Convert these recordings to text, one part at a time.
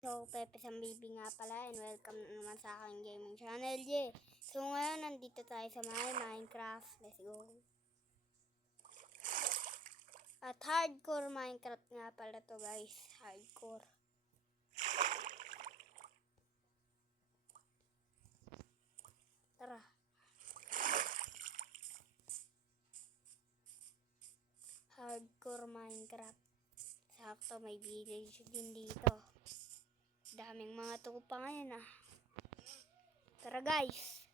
So, Pepe Sambibi nga pala and welcome na naman sa aking gaming channel, yeah. So, ngayon nandito tayo sa Minecraft. Let's go. At hardcore Minecraft nga pala to, guys. Hardcore. Tara. Hardcore Minecraft. Sakto, may village din dito. Daming mga tupa ngayon, ah. Tara, guys.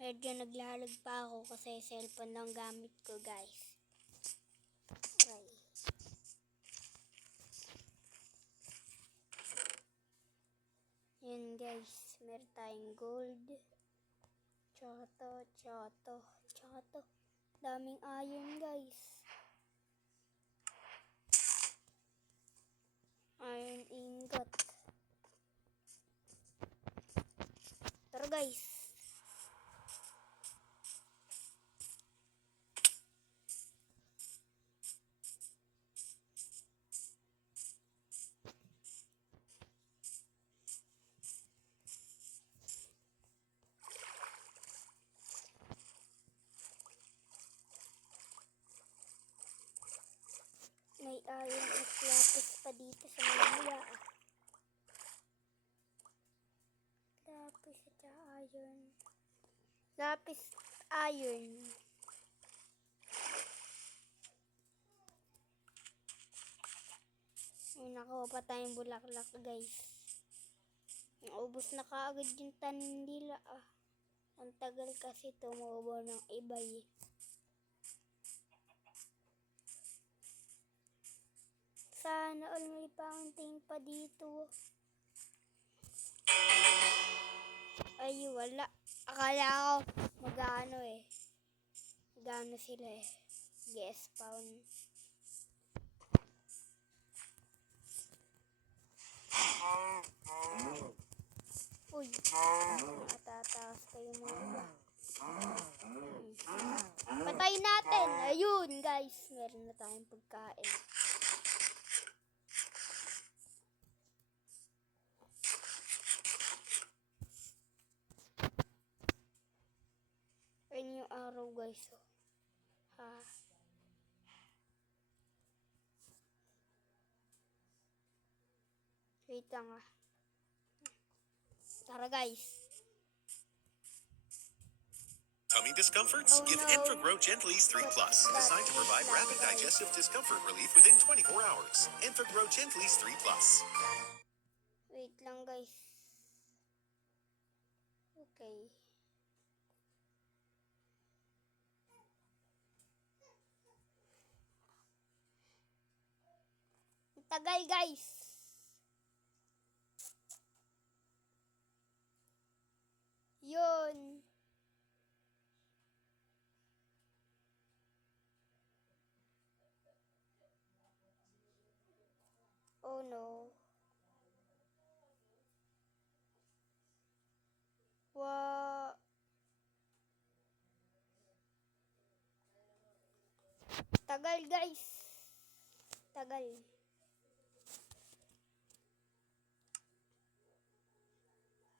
Medyo naglalag pa ako kasi cellphone lang gamit ko, guys. Okay. Yan, guys. Meron tayong gold. Choto. Daming iron, guys. Iron ingot. Tara, guys. May iron at lapis pa dito sa Manila. Lapis at iron. Lapis iron. Ay, nakuha pa tayong bulaklak, guys. Naubos na kaagad yung tanim nila, ah. Ang tagal kasi tumubo ng iba, eh. Sana all may fountain pa dito. Ay, wala. Akala ko mag-ano eh. Mag-ano sila eh. G-spawn. Uy. Matataas kayo mga iba. Patay natin. Ayun, guys. Meron na tayong pagkain. Ayun yung araw, guys. Ha. Wait lang, ah. Tara, guys. Tummy discomforts? Give Enfagrow Gentlease 3 Plus, designed to provide rapid digestive discomfort relief within 24 hours. Enfagrow Gentlease 3 Plus. Wait lang, guys. Okay. Tagal, guys. Yun. Oh no. Wow. Tagal, guys. Tagal.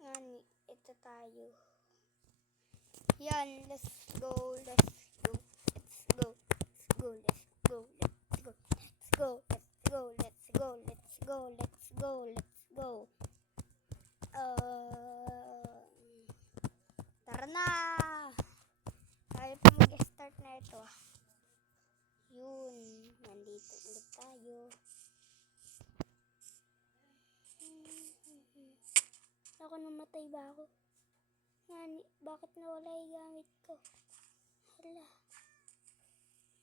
Ngani, ito tayo. Yan, let's go. Let's go. Let's go. Let's go. Let's go. Let's go. Let's go. Let's go. Let's go. Let's go. Let's go. Let's go. Tara na. Tayo pa mag-start na ito. Yun, nandito ulit tayo. Ako, namatay ba ako? Ngani, bakit nawala yung gamit ko? Hala.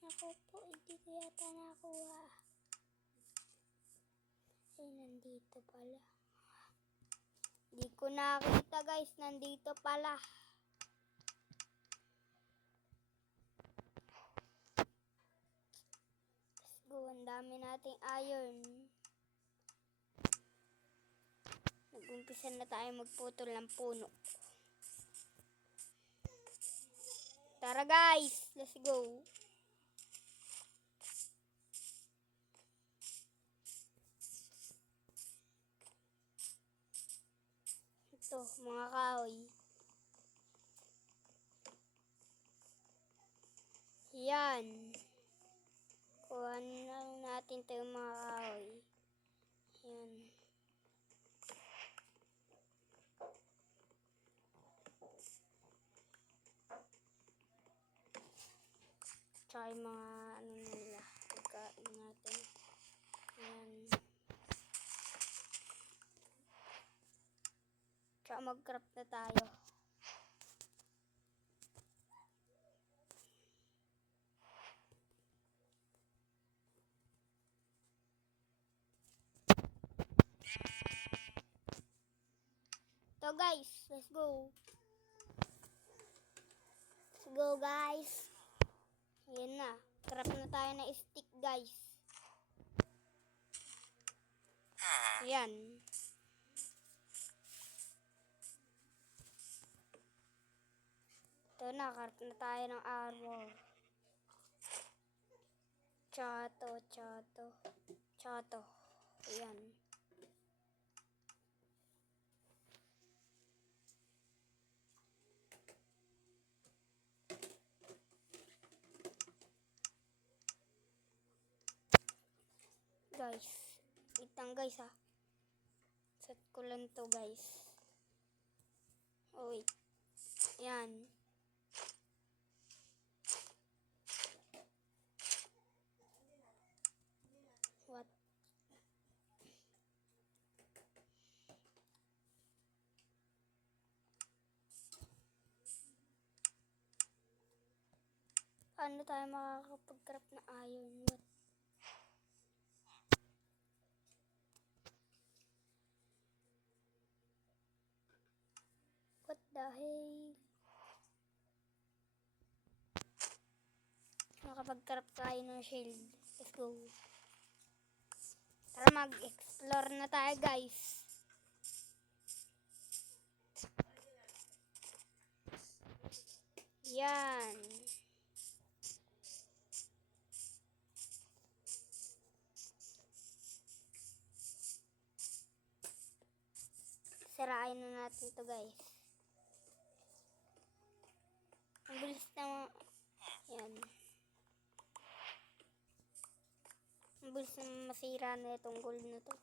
Ako po, hindi ko yata nakuha. Ay, nandito pala. Hindi ko nakita, guys. Nandito pala. Let's go. Ang dami nating iron. Nag-umpisa na tayo magputol ng puno. Tara, guys. Let's go. mga kahoy. Yan. Kuha na natin ito yung mga kahoy. Yan. Tsaka yung mga ano nila. Pagkain natin. Yan. Tsaka mag-craft na tayo. So guys, let's go. Let's go guys. Ayan na. Craft na tayo na stick guys. Ayan. Ito na, craft na tayo ng armor. Chato. Ayan. Guys, wait lang guys ha. Set ko lang to guys. Oh wait. Ayan. What? Paano tayo makakapag-craft na iron? What the hell? Nakapag-craft tayo ng shield. Let's go. Tara mag-explore na tayo guys. Yan. Sirain na natin to guys. Ang bilis na yan. Ang bilis na masira na itong gold na to.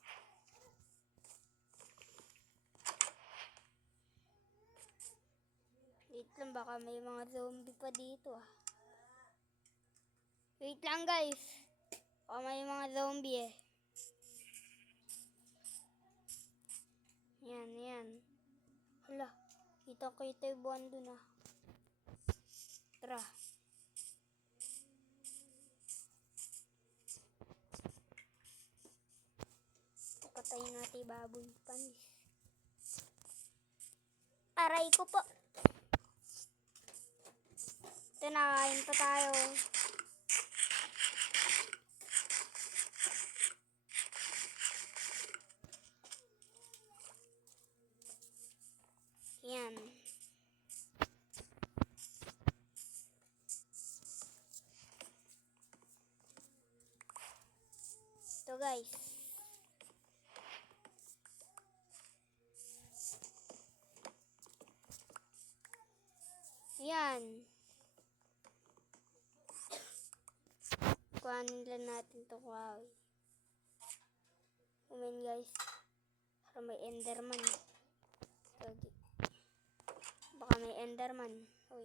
Wait lang, baka may mga zombie pa dito ah. Wait lang guys. Baka may mga zombie eh. Yan. Hala, kita ko ito yung buwan dun ah. Tara. Patayin natin baboy panis. Aray ko po. Ito na, kain pa tayo. Yan. Ito guys. Yan. Kuhanin lang natin ito kahoy. Amen guys. Para may enderman. Baka may enderman. Uy.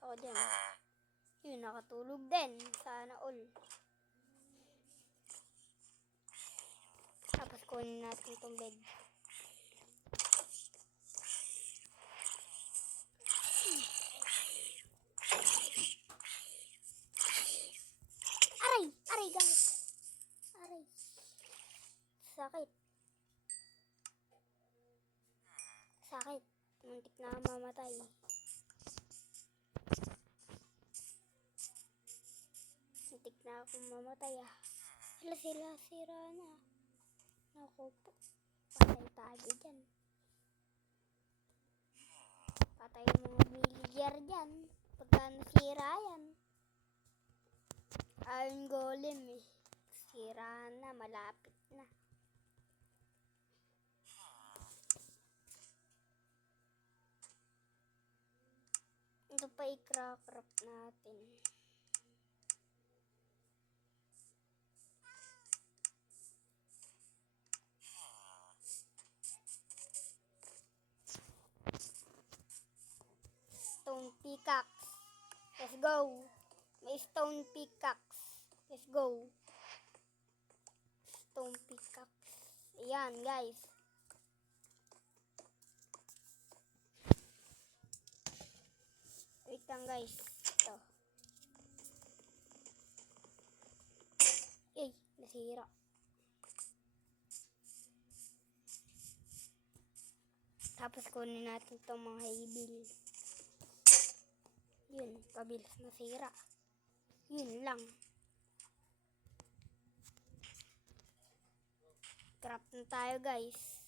Ako dyan. Yun, nakatulog din. Sana all. Tapos kunin natin itong bed. Aray guys. Aray. Sakit. Muntik na mamatay. Muntik na akong mamatay ah. Hala sira na. Naku po. Patay tayo dyan. Patay yung mga villager dyan. Pagka nasira yan. Iron golem eh. Sira na. Malapit na. pa i-crack natin. Stone pickaxe. Let's go. May stone pickaxe. Let's go. Stone pickaxe. Ayan, guys. Wait lang, guys. Ito. Ay, nasira. Tapos kunin natin itong mga hibil. Yun, pabilis nasira. Yun lang. Craft na tayo, guys.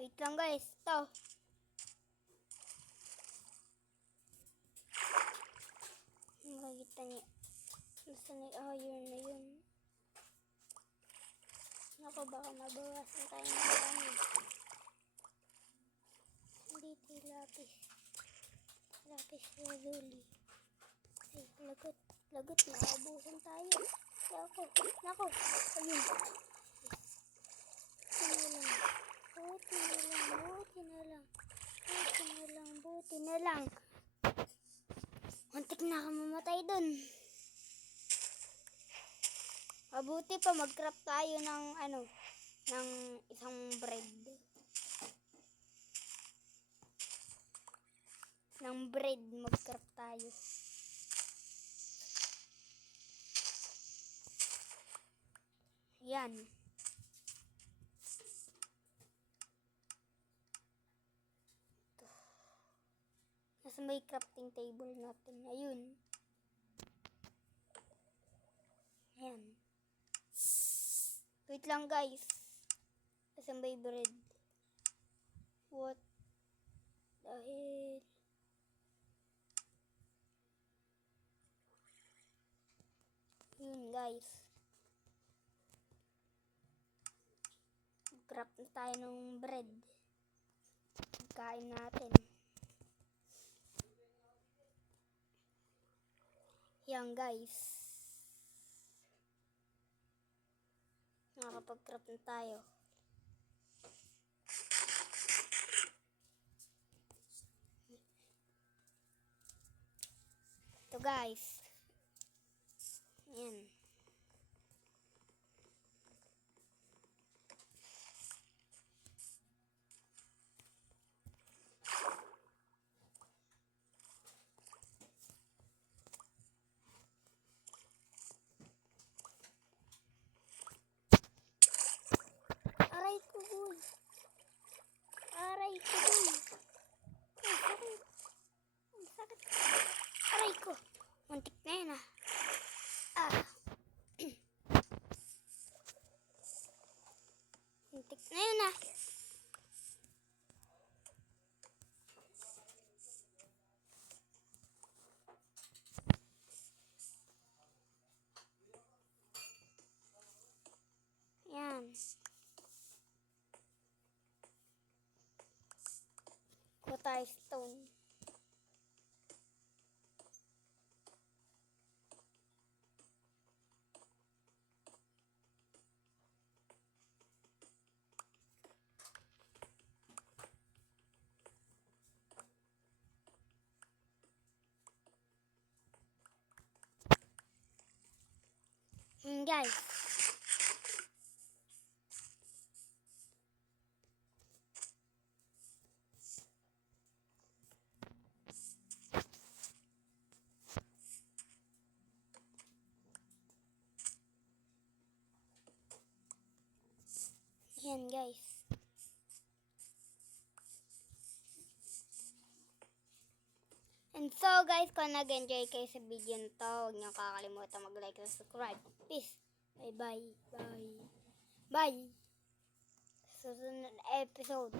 Wait lang, guys. Ito. Makikita niyo. Nasa na iron na yun. Naku, baka mabawasan tayo ng gamit. Dito yung lapis. Lapis lazuli. Ay, lagot. Lagot, maabusan tayo. Naku. Ayun. Buti na lang. Muntik na ako mamatay dun. Mabuti pa mag-craft tayo ng ng isang bread. Ng bread mag-craft tayo. Yan. Nasa may crafting table natin. Ayun. Ayan. Wait lang, guys. Nasa may bread. What the hell? Yun, guys. Craft na tayo ng bread. Kain natin. Yan, guys. Nakakapag-craft na tayo. Ito, guys. Yan. Aray ko, boy. Aray ko, boy. Ay, sakit. Ang sakit. Aray ko. Muntik na yun, ah. Muntik na yun, ah. Yan. Kuha tayo stone. Guys. Yan, guys. And so, guys, kung nag-enjoy kayo sa video nito, huwag niyo kakalimutan mag-like and subscribe. Peace. Bye-bye. Bye. Bye! Susunod na episode.